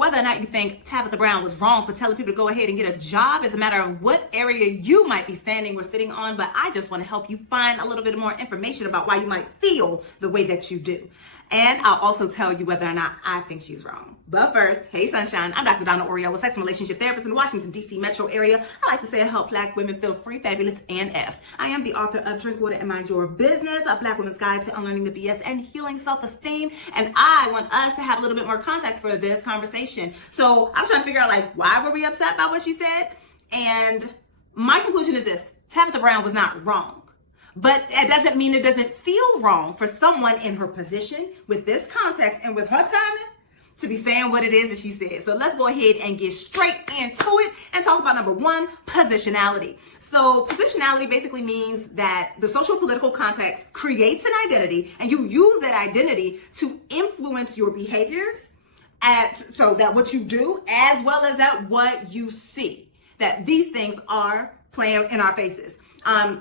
Whether or not you think Tabitha Brown was wrong for telling people to go ahead and get a job is a matter of what area you might be standing or sitting on, but I just want to help you find a little bit more information about why you might feel the way that you do. And I'll also tell you whether or not I think she's wrong. But first, hey sunshine, I'm Dr. Donna Oriowo, sex and relationship therapist in the Washington, D.C. metro area. I like to say I help Black women feel free, fabulous, and F. I am the author of Drink Water and Mind Your Business, a Black woman's guide to unlearning the BS and healing self-esteem. And I want us to have a little bit more context for this conversation. So I'm trying to figure out, why were we upset about what she said? And my conclusion is this: Tabitha Brown was not wrong. But it doesn't mean it doesn't feel wrong for someone in her position, with this context and with her timing, to be saying what it is that she said. So let's go ahead and get straight into it and talk about number one, positionality. So positionality basically means that the social political context creates an identity, and you use that identity to influence your behaviors, so that what you do as well as that what you see, that these things are playing in our faces.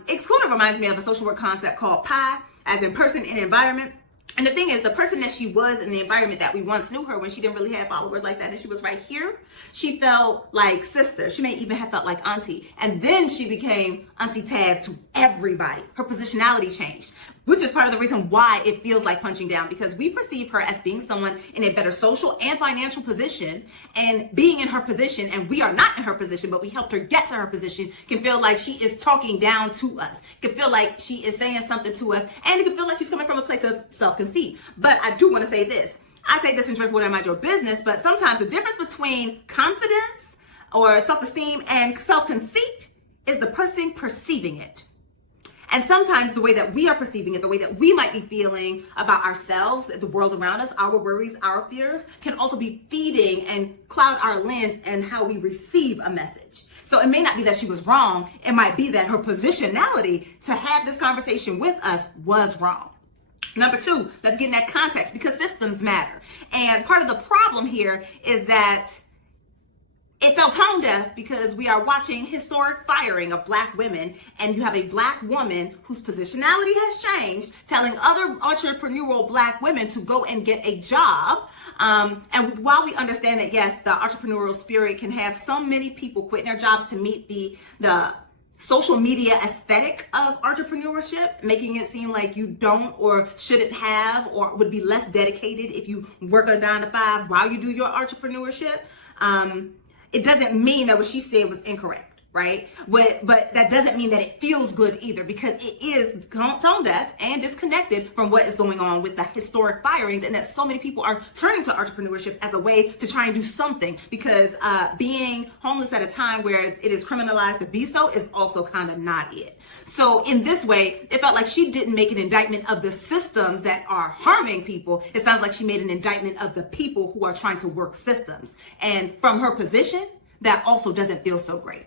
It sort of reminds me of a social work concept called PI, as in person and environment. And the thing is, the person that she was in the environment that we once knew her when she didn't really have followers like that, and she was right here, she felt like sister. She may even have felt like auntie. And then she became Auntie Tab to everybody. Her positionality changed, which is part of the reason why it feels like punching down, because we perceive her as being someone in a better social and financial position, and being in her position, and we are not in her position, but we helped her get to her position, can feel like she is talking down to us, can feel like she is saying something to us, and it can feel like she's coming from a place of self-conceit. But I do want to say this. I say this in Drink Water and Mind Your Business, but sometimes the difference between confidence or self-esteem and self-conceit is the person perceiving it. And sometimes the way that we are perceiving it, the way that we might be feeling about ourselves, the world around us, our worries, our fears, can also be feeding and cloud our lens and how we receive a message. So it may not be that she was wrong. It might be that her positionality to have this conversation with us was wrong. Number two, let's get in that context, because systems matter. And part of the problem here is that it felt tone deaf because we are watching historic firing of Black women, and you have a Black woman whose positionality has changed, telling other entrepreneurial Black women to go and get a job. And while we understand that, yes, the entrepreneurial spirit can have so many people quitting their jobs to meet the social media aesthetic of entrepreneurship, making it seem like you don't or shouldn't have or would be less dedicated if you work a 9 to 5 while you do your entrepreneurship. It doesn't mean that what she said was incorrect, right? But that doesn't mean that it feels good either, because it is tone deaf and disconnected from what is going on with the historic firings, and that so many people are turning to entrepreneurship as a way to try and do something, because being homeless at a time where it is criminalized to be so is also kind of not it. So in this way, it felt like she didn't make an indictment of the systems that are harming people. It sounds like she made an indictment of the people who are trying to work systems. And from her position, that also doesn't feel so great.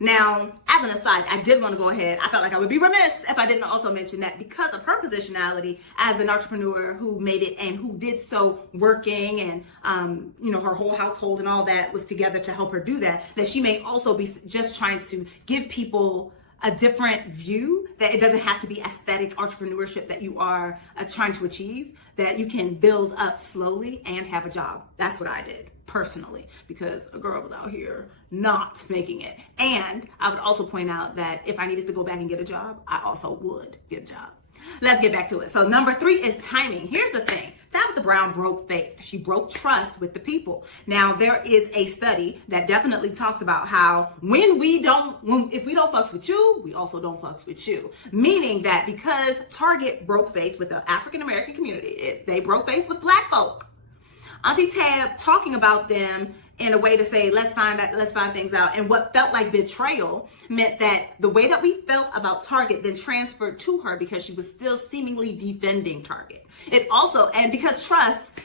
Now, as an aside, I did want to go ahead. I felt like I would be remiss if I didn't also mention that because of her positionality as an entrepreneur who made it and who did so working, and her whole household and all that was together to help her do that, that she may also be just trying to give people a different view, that it doesn't have to be aesthetic entrepreneurship that you are trying to achieve, that you can build up slowly and have a job. That's what I did personally, because a girl was out here not making it. And I would also point out that if I needed to go back and get a job, I also would get a job. Let's get back to it. So number three is timing. Here's the thing. Tabitha Brown broke faith. She broke trust with the people. Now, there is a study that definitely talks about how if we don't fucks with you, we also don't fucks with you. Meaning that because Target broke faith with the African American community, they broke faith with Black folk. Auntie Tab talking about them in a way to say, let's find things out. And what felt like betrayal meant that the way that we felt about Target then transferred to her, because she was still seemingly defending Target. It also, and because trust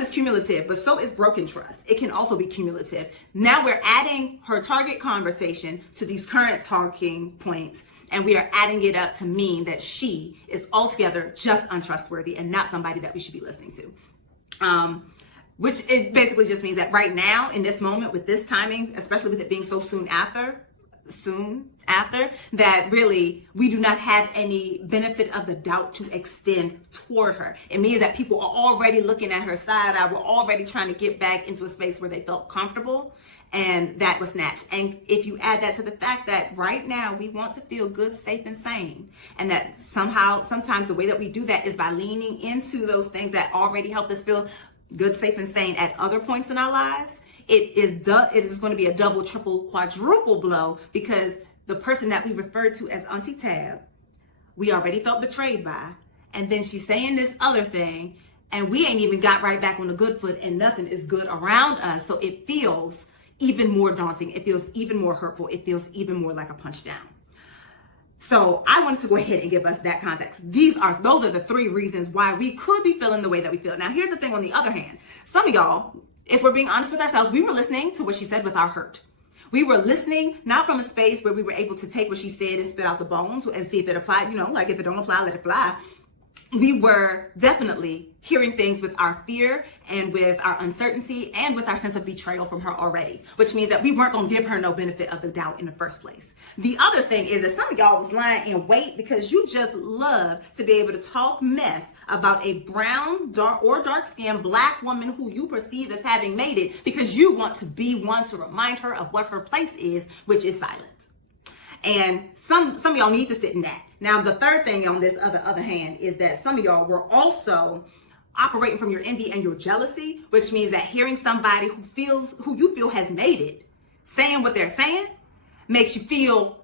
is cumulative, but so is broken trust. It can also be cumulative. Now we're adding her Target conversation to these current talking points, and we are adding it up to mean that she is altogether just untrustworthy and not somebody that we should be listening to. Which it basically just means that right now, in this moment, with this timing, especially with it being so soon after, soon after, that really we do not have any benefit of the doubt to extend toward her. It means that people are already looking at her side eye. We're already trying to get back into a space where they felt comfortable, and that was snatched. And if you add that to the fact that right now we want to feel good, safe, and sane, and that sometimes the way that we do that is by leaning into those things that already helped us feel good, safe, and sane at other points in our lives, it is going to be a double, triple, quadruple blow, because the person that we referred to as Auntie Tab, we already felt betrayed by, and then she's saying this other thing, and we ain't even got right back on the good foot, and nothing is good around us. So it feels even more daunting. It feels even more hurtful. It feels even more like a punch down. So I wanted to go ahead and give us that context. Those are the 3 reasons why we could be feeling the way that we feel. Now, here's the thing on the other hand. Some of y'all, if we're being honest with ourselves, we were listening to what she said with our hurt. We were listening not from a space where we were able to take what she said and spit out the bones and see if it applied, like if it don't apply, let it fly. We were definitely hearing things with our fear and with our uncertainty and with our sense of betrayal from her already, which means that we weren't going to give her no benefit of the doubt in the first place. The other thing is that some of y'all was lying in wait because you just love to be able to talk mess about a brown, dark-skinned black woman who you perceive as having made it, because you want to be one to remind her of what her place is, which is silent. And some of y'all need to sit in that. Now, the third thing on this other hand is that some of y'all were also operating from your envy and your jealousy, which means that hearing somebody who you feel has made it, saying what they're saying, makes you feel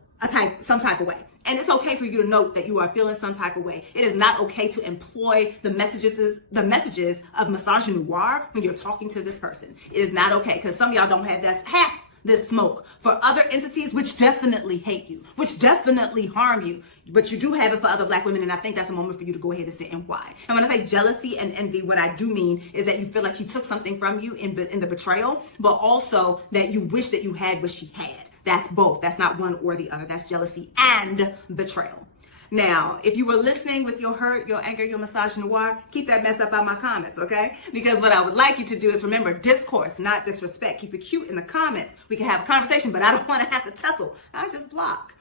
some type of way. And it's okay for you to note that you are feeling some type of way. It is not okay to employ the messages of misogynoir when you're talking to this person. It is not okay, because some of y'all don't have half this smoke for other entities which definitely hate you, which definitely harm you, but you do have it for other black women. And I think that's a moment for you to go ahead and sit and why. And when I say jealousy and envy, what I do mean is that you feel like she took something from you in the betrayal, but also that you wish that you had what she had. That's both. That's not one or the other. That's jealousy and betrayal. Now, if you were listening with your hurt, your anger, your misogynoir, keep that mess up out my comments, okay? Because what I would like you to do is remember discourse, not disrespect. Keep it cute in the comments. We can have a conversation, but I don't want to have to tussle. I just block.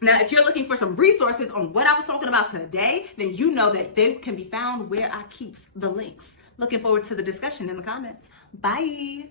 Now, if you're looking for some resources on what I was talking about today, then you know that they can be found where I keep the links. Looking forward to the discussion in the comments. Bye.